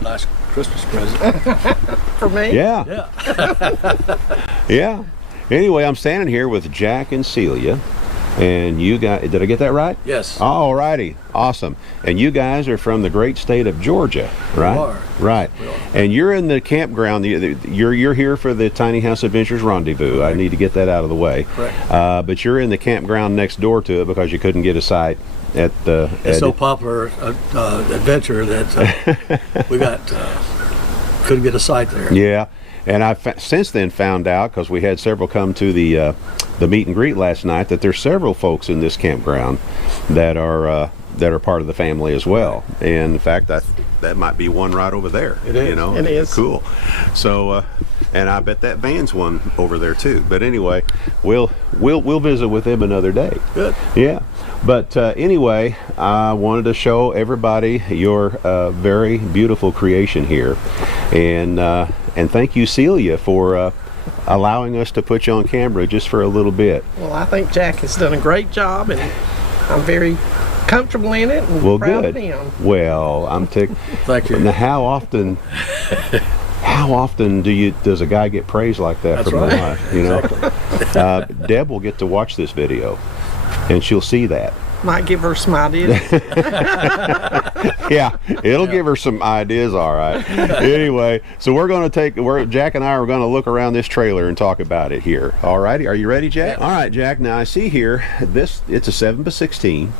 a nice Christmas present. For me? Yeah. Yeah. Yeah. Anyway, I'm standing here with Jack and Celia. And you guys, did I get that right? Yes. All righty. Awesome. And you guys are from the great state of Georgia, right? We are. Right. We are. And you're in the campground. You're here for the Tiny House Adventures Rendezvous. Correct. I need to get that out of the way. Correct. But you're in the campground next door to it because you couldn't get a site at the... It's so popular adventure that we couldn't get a site there. Yeah. And I've since then found out, because we had several come to the meet and greet last night, that there's several folks in this campground that are part of the family as well. And in fact, that might be one right over there. It is. You know, it is cool. So, and I bet that van's one over there too. But anyway, we'll visit with them another day. Good. Yeah. But anyway, I wanted to show everybody your very beautiful creation here, and thank you, Celia, for allowing us to put you on camera just for a little bit. Well, I think Jack has done a great job, and I'm very comfortable in it and Well, proud good. of him. Well, I'm Thank you. Now, how often does a guy get praise like that That's from right. the wife? You know, Exactly. Deb will get to watch this video, and she'll see that. Might give her some ideas. Yeah, it'll give her some ideas, all right. Anyway, so Jack and I are going to look around this trailer and talk about it here. All righty, are you ready, Jack? Yeah. All right, Jack. Now I see here it's a 7x16,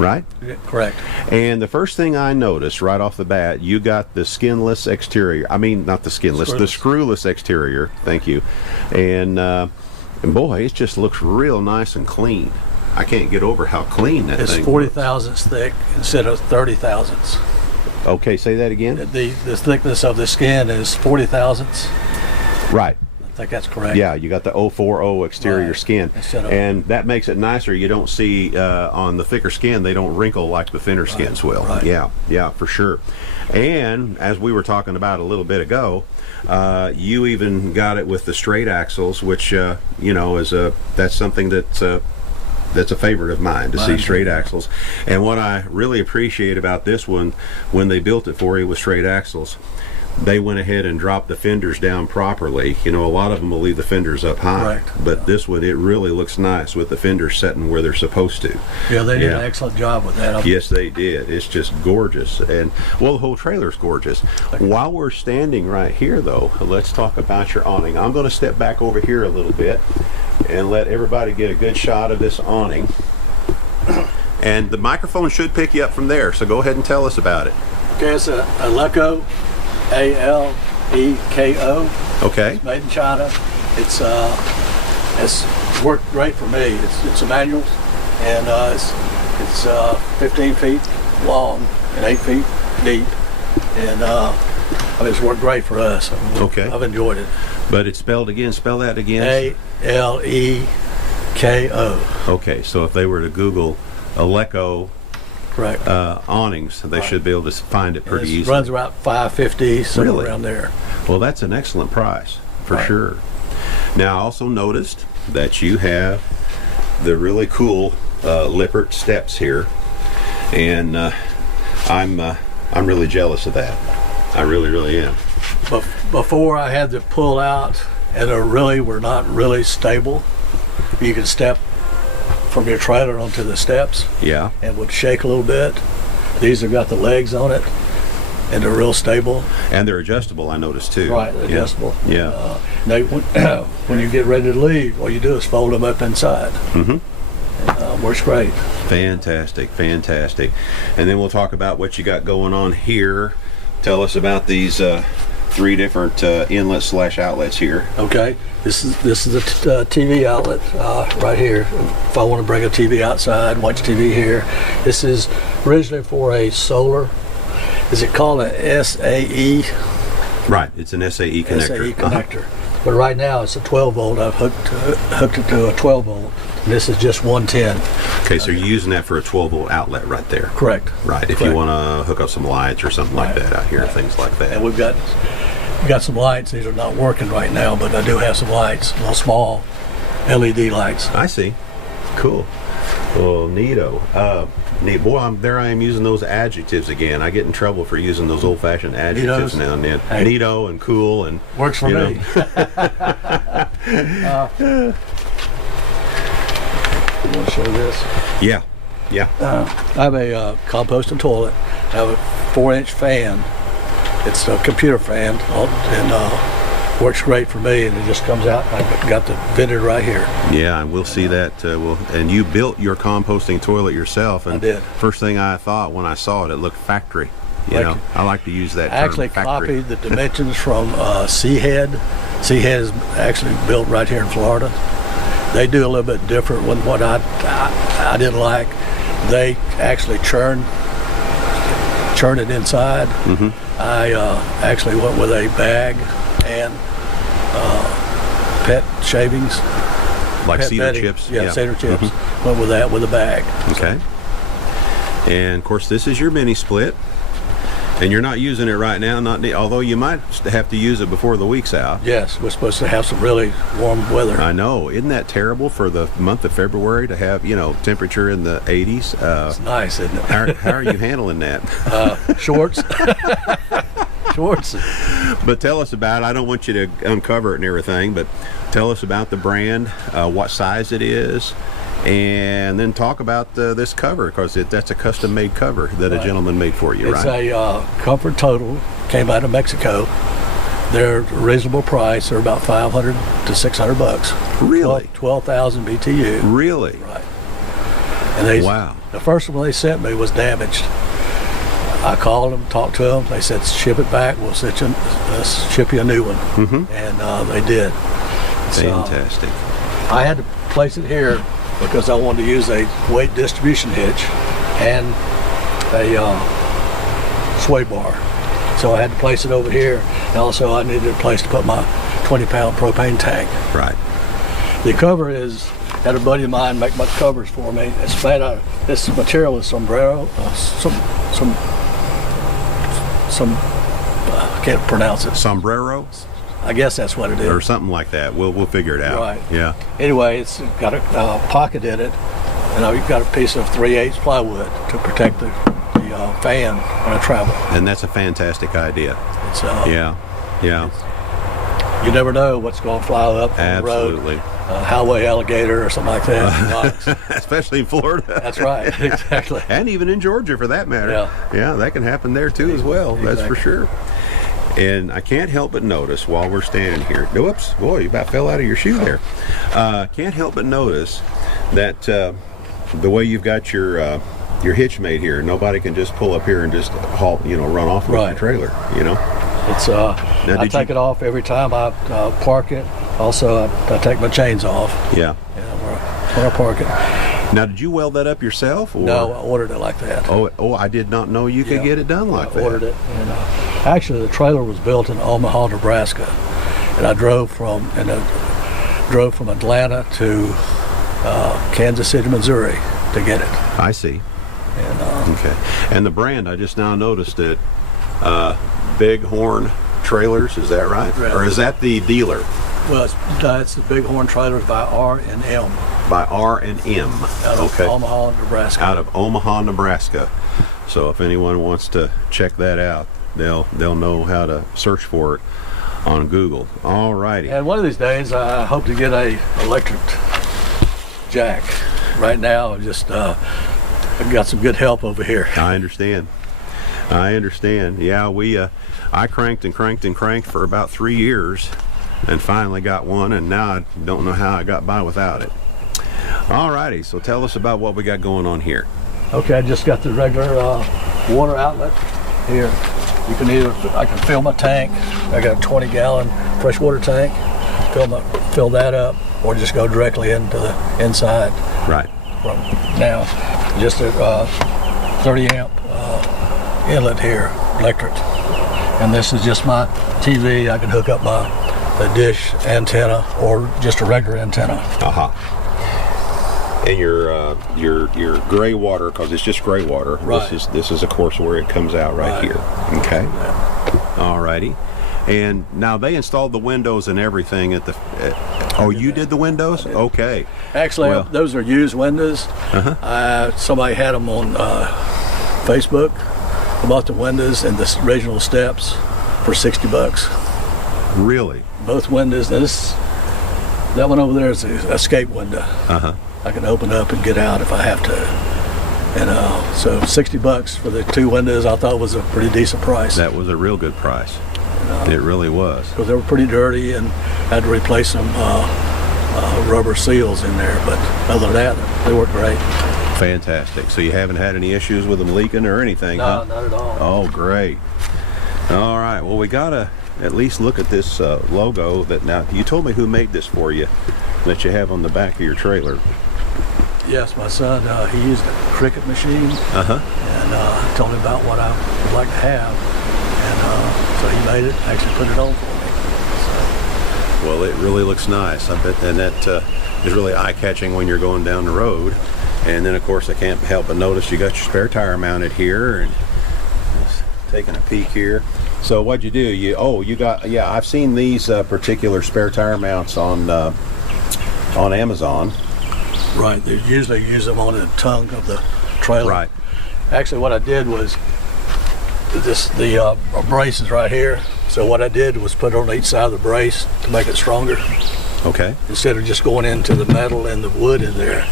right? Correct. And the first thing I noticed right off the bat, you got the skinless exterior. I mean, not the skinless, the screwless exterior. Thank you. And boy, it just looks real nice and clean. I can't get over how clean that It's thing 40 looks. thousandths thick instead of 30 thousandths. Okay, say that again. The thickness of the skin is 40 thousandths. Right. I think that's correct. Yeah, you got the 040 exterior Right. skin, Instead of- and that makes it nicer. You don't see on the thicker skin, they don't wrinkle like the thinner skins will. Right. Yeah, for sure. And as we were talking about a little bit ago, you even got it with the straight axles, which that's something that's a favorite of mine, to see straight axles. And what I really appreciate about this one, when they built it for you with straight axles, they went ahead and dropped the fenders down properly. You know, a lot of them will leave the fenders up high, Correct. but this one, it really looks nice with the fenders setting where they're supposed to. Yeah, they did an excellent job with that. Yes, they did. It's just gorgeous. And well, the whole trailer's gorgeous. While we're standing right here though, let's talk about your awning. I'm going to step back over here a little bit and let everybody get a good shot of this awning. And the microphone should pick you up from there, so go ahead and tell us about it. Okay, it's a Aleko, A-L-E-K-O. Okay. It's made in China. It's worked great for me. It's a manual, and it's 15 feet long and 8 feet deep, and it's worked great for us. Okay. I've enjoyed it. But it's spelled again. Spell that again. A-L-E-K-O. Okay, so if they were to Google Aleko Correct. awnings, they should be able to find it pretty It easily. runs about $550, somewhere Really? around there. Well, that's an excellent price, for Right. sure. Now, I also noticed that you have the really cool Lippert steps here, and I'm really jealous of that. I really, really am. But before I had to pull out, and they were not really stable. You could step from your trailer onto the steps Yeah. and would shake a little bit. These have got the legs on it, and they're real stable. And they're adjustable, I noticed, too. Right, Yeah. adjustable. Yeah. When you get ready to leave, all you do is fold them up inside. Mm-hmm. Works great. Fantastic, fantastic. And then we'll talk about what you got going on here. Tell us about these 3 different inlets/outlets here. Okay, this is the TV outlet right here. If I want to bring a TV outside, watch TV here. This is originally for a solar. Is it called an SAE? Right, it's an SAE connector. SAE connector. But right now it's a 12 volt. I've hooked it to a 12 volt. And this is just 110. Okay, so you're using that for a 12 volt outlet right there. Correct. Right, if you Correct. want to hook up some lights or something like Right. that out here, things like that. And we've got some lights. These are not working right now, but I do have some lights, little small LED lights. I see. Cool. Well, neato. Neat. Boy, there I am using those adjectives again. I get in trouble for using those old-fashioned adjectives now and then. Hey. Neato and cool and Works for me. You want to show this? Yeah. I have a composting toilet. I have a 4-inch fan. It's a computer fan, and works great for me. And it just comes out. I've got the vented right here. Yeah, and we'll see that. And you built your composting toilet yourself. And I did. First thing I thought when I saw it, it looked factory. You know, I like to use that I actually term, factory. copied the dimensions from Seahead. Seahead is actually built right here in Florida. They do a little bit different than what I didn't like. They actually churn it inside. Mm-hmm. I actually went with a bag and pet shavings. Like pet cedar bedding. chips. Yeah, cedar chips. Mhm. Went with that with a bag. Okay. And of course, this is your mini split. And you're not using it right now, although you might have to use it before the week's out. Yes, we're supposed to have some really warm weather. I know. Isn't that terrible for the month of February to have, temperature in the 80s? It's nice, isn't it? How are you handling that? Shorts. Shorts. But tell us about it. I don't want you to uncover it and everything, but tell us about the brand, what size it is, and then talk about this cover, because that's a custom-made cover that a gentleman made for you, It's right? a Comfort Total. Came out of Mexico. They're reasonable price. They're about $500 to $600. Really? 12,000 BTU. Really? Right. And Wow. The first one they sent me was damaged. I called them, talked to them. They said, ship it back. We'll ship you a new one. Mm-hmm. And they did. Fantastic. I had to place it here because I wanted to use a weight distribution hitch and a sway bar. So I had to place it over here. And also I needed a place to put my 20-pound propane tank. Right. The cover had a buddy of mine make my covers for me. It's made out of, this material is sombrero, I can't pronounce it. Sombrero? I guess that's what it is. Or something like that. We'll figure it out. Right. Yeah. Anyway, it's got a pocket in it, and I've got a piece of 3/8 plywood to protect the fan when I travel. And that's a fantastic idea. It's Yeah. you never know what's going to fly up on the road. Absolutely. Highway alligator or something like that. Especially in Florida. That's right. Exactly. And even in Georgia, for that matter. Yeah. That can happen there too as well. That's for Exactly. sure. And I can't help but notice while we're standing here. Whoops, boy, you about fell out of your shoe there. Can't help but notice that the way you've got your hitch made here, nobody can just pull up here and just run off with Right. your trailer. It's I take it off every time I park it. Also, I take my chains off. Yeah. When I park it. Now, did you weld that up yourself? Or? No, I ordered it like that. Oh, I did not know you could get it done like that. I ordered it. And, actually, the trailer was built in Omaha, Nebraska, and I drove from Atlanta to Kansas City, Missouri, to get it. I see. And Okay. And the brand, I just now noticed it. Bighorn Trailers, is that right? Right. Or is that the dealer? well, it's the Bighorn Trailers by R&M By R&M. out of Okay. Omaha, Nebraska. Out of Omaha, Nebraska. So if anyone wants to check that out, they'll know how to search for it on Google. All righty. And one of these days, I hope to get a electric jack. Right now, I've got some good help over here. I understand. Yeah, I cranked and cranked for about 3 years and finally got one, and now I don't know how I got by without it. All righty, so tell us about what we got going on here. Okay, I just got the regular water outlet here. I can fill my tank. I got a 20-gallon freshwater tank. Fill that up, or just go directly into the inside. Right. From now, just a 30-amp inlet here, electric. And this is just my TV. I can hook up the dish antenna or just a regular antenna. Aha. And your gray water, because it's just gray water. Right. This is of course where it comes out right here. Okay. All righty. And now they installed the windows and everything at the. Oh, you did the windows? Okay. Actually, Well- those are used windows. Somebody had them on Facebook. I bought the windows and the original steps for $60. Really? Both windows. That one over there is an escape window. I can open up and get out if I have to. And so $60 for the 2 windows, I thought was a pretty decent price. That was a real good price. It really was. Because they were pretty dirty and had to replace some rubber seals in there. But other than that, they work great. Fantastic. So you haven't had any issues with them leaking or anything, huh? No, not at all. Oh, great. All right. Well, we gotta at least look at this logo. That now you told me who made this for you, that you have on the back of your trailer. Yes, my son, he used a Cricut machine, and told me about what I would like to have, and so he made it, actually put it on for me. Well, it really looks nice. I bet, and that is really eye-catching when you're going down the road. And then, of course, I can't help but notice you got your spare tire mounted here, and just taking a peek here. So what'd you do? You got, yeah, I've seen these particular spare tire mounts on Amazon. Right, they usually use them on the tongue of the trailer. Right. Actually, what I did was the brace is right here. So what I did was put it on each side of the brace to make it stronger. Okay. Instead of just going into the metal and the wood in there.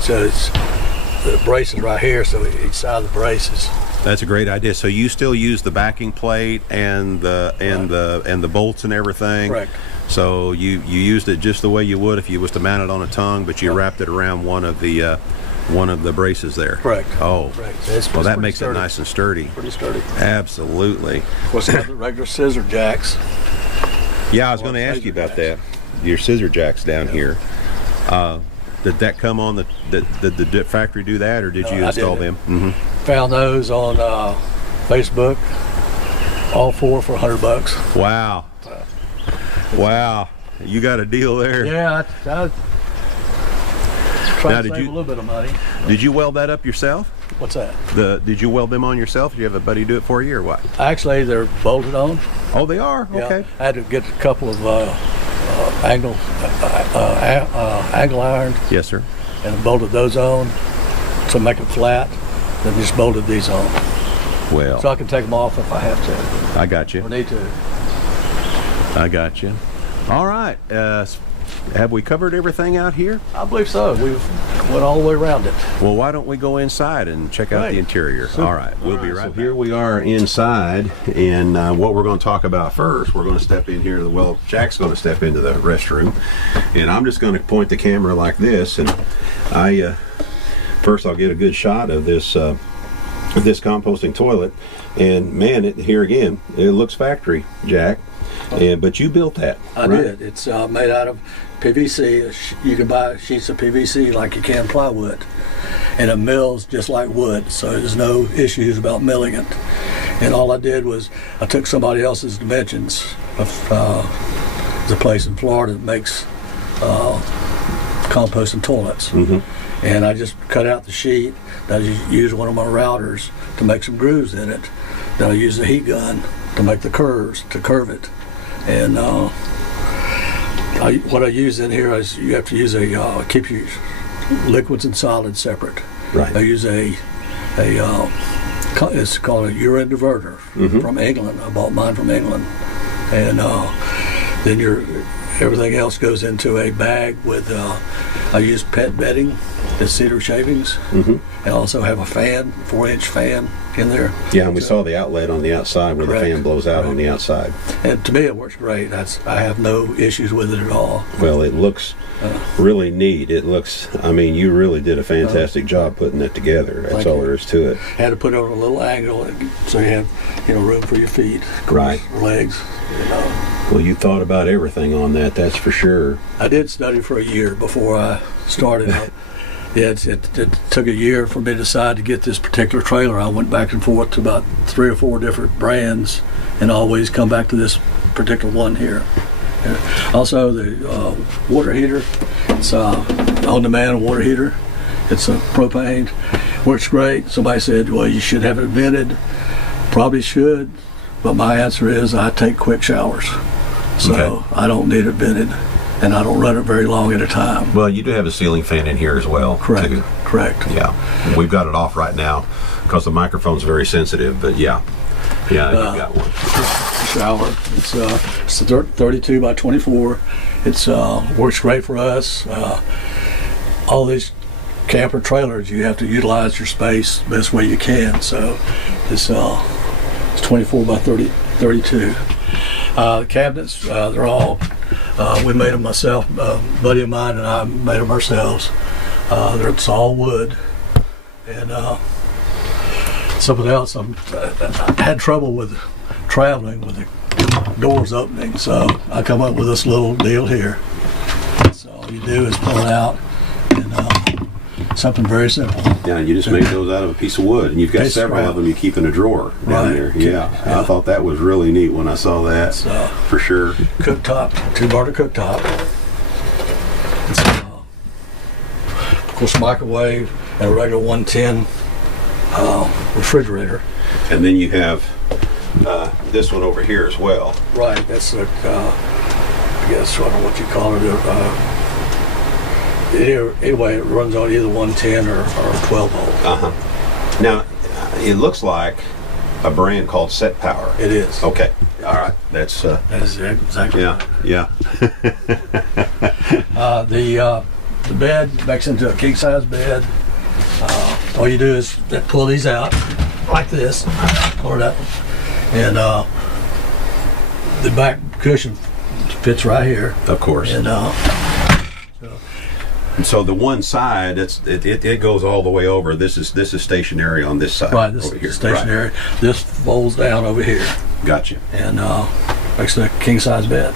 So the brace is right here, so each side of the brace is. That's a great idea. So you still use the backing plate and the bolts and everything. Correct. So you used it just the way you would if you was to mount it on a tongue, but you wrapped it around one of the braces there. Correct. Oh. Correct. It's Well, that pretty makes sturdy. it nice and sturdy. Pretty sturdy. Absolutely. Of course, I have the regular scissor jacks. Yeah, I was going to ask you about that. Your scissor jacks down here. Did that come on did the factory do that, or did you I install did. them? Found those on Facebook. All 4 for $100. Wow. Wow. You got a deal there. Yeah, I tried Now, to did save you- a little bit of money. Did you weld that up yourself? What's that? Did you weld them on yourself? Did you have a buddy do it for you, or what? Actually, they're bolted on. Oh, they are? Yeah. Okay. I had to get a couple of angle iron Yes, sir. and bolted those on to make it flat. Then just bolted these on. Well, So I can take them off if I have to I got you. or need to. I got you. All right. Have we covered everything out here? I believe so. We've went all the way around it. Well, why don't we go inside and check out Right. the interior? Super. All right, we'll be right back. So here we are inside, and what we're going to talk about first, we're going to step in here. Well, Jack's going to step into the restroom, and I'm just going to point the camera like this, and first I'll get a good shot of this composting toilet, and man, here again, it looks factory, Jack. But you built that. I right? did. It's made out of PVC. You can buy sheets of PVC like you can plywood. And it mills just like wood, so there's no issues about milling it. And all I did was I took somebody else's dimensions of the place in Florida that makes composting toilets. And I just cut out the sheet. I just used one of my routers to make some grooves in it. Then I used a heat gun to make the curves, to curve it. And what I use in here is you have to use keep your liquids and solids separate. Right. I use it's called a urine diverter from England. I bought mine from England. And then everything else goes into a bag with, I use pet bedding, the cedar shavings, and also have a fan, 4-inch fan in there. Yeah, and we saw the outlet on the outside where Correct. the fan blows out on Correct. the outside. And to me it works great. I have no issues with it at all. Well, it looks really neat. It looks, I mean, you really did a fantastic job putting it together. That's Thank all you. there is to it. Had to put it on a little angle so you have room for your feet, of course, Right. legs. Well, you thought about everything on that, that's for sure. I did study for a year before I started. It took a year for me to decide to get this particular trailer. I went back and forth to about 3 or 4 different brands and always come back to this particular one here. Also, the water heater. It's on-demand water heater. It's a propane. Works great. Somebody said, well, you should have it vented. Probably should, but my answer is I take quick showers. So Okay. I don't need it vented, and I don't run it very long at a time. Well, you do have a ceiling fan in here as well. Correct. Too. Correct. Yeah. We've got it off right now because the microphone's very sensitive, but yeah. Yeah, you've got one. Shower. It's a 32 by 24. It's works great for us. All these camper trailers, you have to utilize your space the best way you can. So it's 24 by 32. The cabinets, they're all, we made them myself, a buddy of mine and I made them ourselves. It's all wood. And something else, I had trouble with traveling with the doors opening, so I come up with this little deal here. So all you do is pull it out, and something very simple. Yeah, you just made those out of a piece of wood, and you've got Piece of several wood. of them you keep in a drawer down Right. there. Yeah. Yeah. I thought that was really neat when I saw that, for sure. Cooktop, 2-burner cooktop. It's, of course, microwave and a regular 110 refrigerator. And then you have this one over here as well. Right, that's I guess I don't know what you call it. Anyway, it runs on either 110 or 12 volt. Now, it looks like a brand called Set Power. It is. Okay. All right. That's That is exactly. yeah. The bed makes into a king size bed. All you do is pull these out like this, pull it out, and the back cushion fits right here. Of course. And So the one side, it goes all the way over. This is stationary on this side. right, this over here. is stationary. Right. This folds down over here Gotcha. and makes it a king size bed.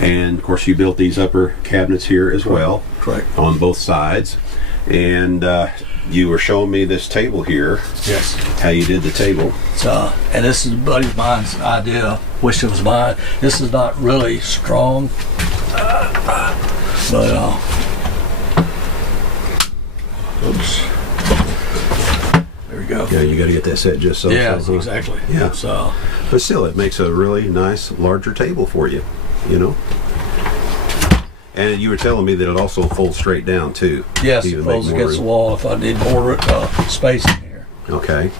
And of course, you built these upper cabinets here as well. Correct. On both sides. And you were showing me this table here. Yes. How you did the table. And this is a buddy of mine's idea. Wish it was mine. This is not really strong, but oops. There we go. Yeah, you got to get that set just so. Yeah, so, exactly. Yeah. So, But still, it makes a really nice, larger table for you. You know. And you were telling me that it also folds straight down too. yes, to it even folds make more against the room. wall if I need more space in here. Okay.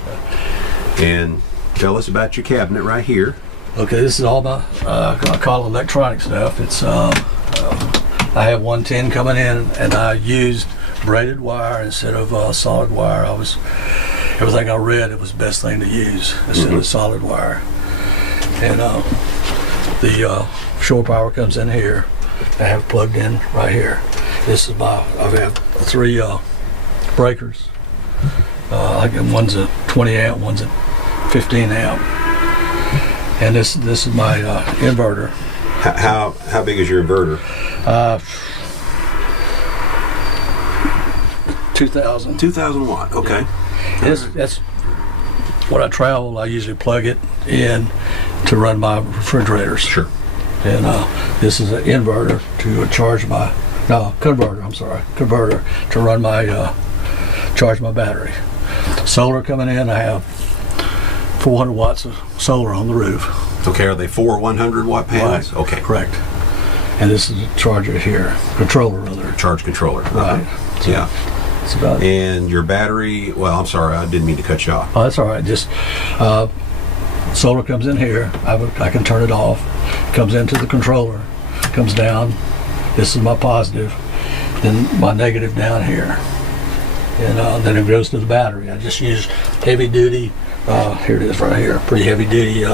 And tell us about your cabinet right here. Okay, this is all my I call it electronic stuff. It's I have 110 coming in, and I used braided wire instead of solid wire. Everything I read, it was the best thing to use instead of solid wire. And the shore power comes in here. I have plugged in right here. This is I have 3 breakers. One's a 20 amp, one's a 15 amp. And this is my inverter. How big is your inverter? 2,000. 2,000 watt. Okay. That's when I travel. I usually plug it in to run my refrigerators. Sure. And this is an inverter to charge my converter. I'm sorry, converter to run my charge my battery. Solar coming in. I have 400 watts of solar on the roof. Okay. Are they 4 100 watt panels? Right. Okay. Correct. And this is a charger here, controller rather. Charge controller. Right. So Yeah. it's about. And your battery, well, I'm sorry, I didn't mean to cut you off. Oh, that's all right. Just solar comes in here. I can turn it off. Comes into the controller. Comes down. This is my positive. Then my negative down here. And then it goes to the battery. I just use heavy duty. Here it is right here. Pretty heavy duty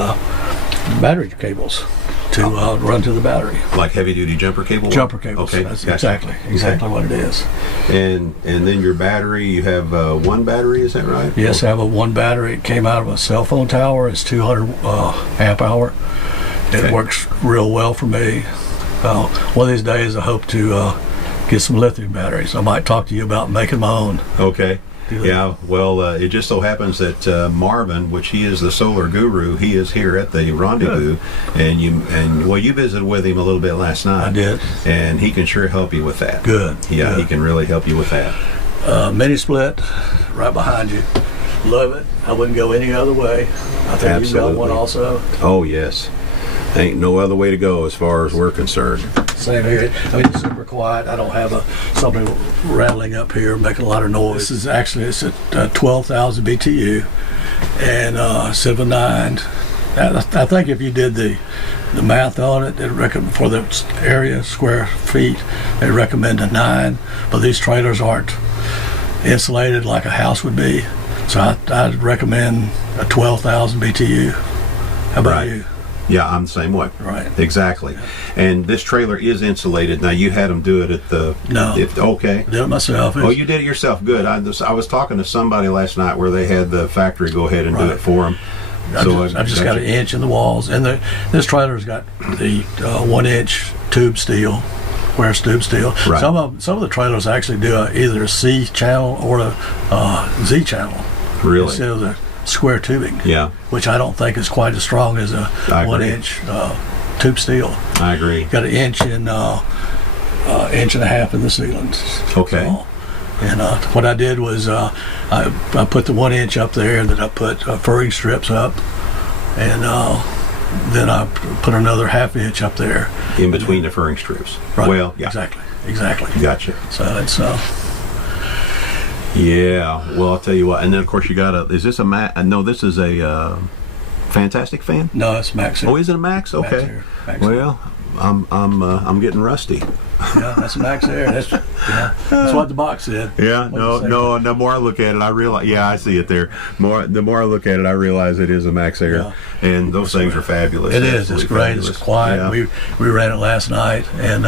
battery cables to run to the battery. Like heavy duty jumper cable? Jumper cables. Okay. That's Gotcha. exactly what it is. And then your battery, you have one battery, is that right? Yes, I have one battery. It came out of a cell phone tower. It's 200 amp hour. Okay. It works real well for me. One of these days I hope to get some lithium batteries. I might talk to you about making my own. Okay. Do that. Yeah, well, it just so happens that Marvin, which he is the solar guru, he is here at the rendezvous, and you visited with him a little bit last night. I did. And he can sure help you with that. Good. Yeah, Good. he can really help you with that. Mini split right behind you. Love it. I wouldn't go any other way. I think you've got one also. Oh yes, ain't no other way to go as far as we're concerned. Same here. I mean, it's super quiet. I don't have something rattling up here, making a lot of noise. This is actually, it's at 12,000 BTU and 7.9. I think if you did the math on it, for the area, square feet, they recommend a 9. But these trailers aren't insulated like a house would be. So I'd recommend a 12,000 BTU. How about you? Yeah, I'm the same way. Right. Exactly. Yeah. And this trailer is insulated. Now, you had them do it at the... No. Okay. Did it myself. Oh, you did it yourself. Good. I was talking to somebody last night where they had the factory go ahead and do it for them. I've just got an inch in the walls. And this trailer's got the 1-inch tube steel, square tube steel. Right. Some of the trailers actually do either a C channel or a Z channel. Really? Instead of the square tubing. Yeah. Which I don't think is quite as strong as a 1-inch tube steel. I agree. Got an inch and inch and a half in the ceilings. Okay. So, and what I did was I put the 1-inch up there, and then I put furring strips up, and then I put another 1/2 inch up there. In between the furring strips. Right. Well, yeah. Exactly. Gotcha. So it's yeah. Well, I'll tell you what. And then of course you got is this a no, this is a Fantastic fan? No, it's Max Air. Oh, is it a Max? Okay. Max Air. Well, I'm getting rusty. Yeah, that's a Max Air. That's what the box said. Yeah, no. The more I look at it, I realize. Yeah, I see it there. The more I look at it, I realize it is a Max Air, yeah. And those things are fabulous. It is. It's great. Fabulous. It's quiet. Yeah. We ran it last night, and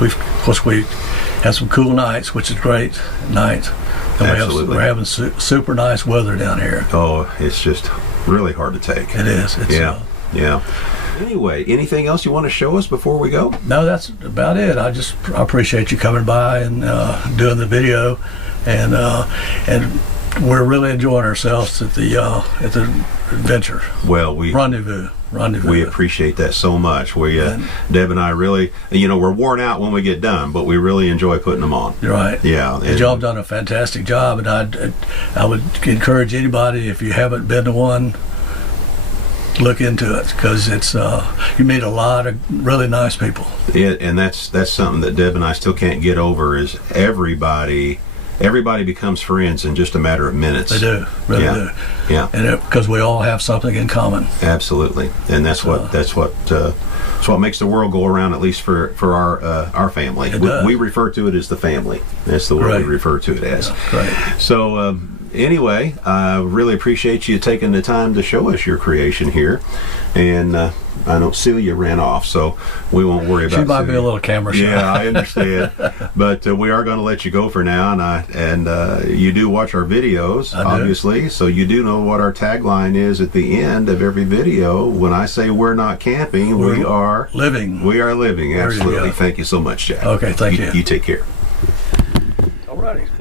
we had some cool nights, which is great night. And Absolutely. We're having super nice weather down here. Oh, it's just really hard to take. It is. It's, yeah. Anyway, anything else you want to show us before we go? No, that's about it. I appreciate you coming by and doing the video, and we're really enjoying ourselves at the adventure. Well, rendezvous. We appreciate that so much. Deb and I really, we're worn out when we get done, but we really enjoy putting them on. You're right. Yeah. And y'all have done a fantastic job, and I would encourage anybody, if you haven't been to one, look into it, because it's you meet a lot of really nice people. Yeah, and that's something that Deb and I still can't get over, is everybody becomes friends in just a matter of minutes. They do, really do. Yeah. And because we all have something in common. Absolutely, and that's what makes the world go around. At least for our family, we refer to it as the family. That's the way we refer to it as. Yeah, great. So. Anyway, I really appreciate you taking the time to show us your creation here, and I know Celia ran off, so we won't worry about. She might be a little camera shy. Yeah, I understand, but we are going to let you go for now, and you do watch our videos, obviously, so you do know what our tagline is at the end of every video. When I say we're not camping, we are living. We are living. Absolutely. Thank you so much, Jack. Okay, thank you. You take care. All righty.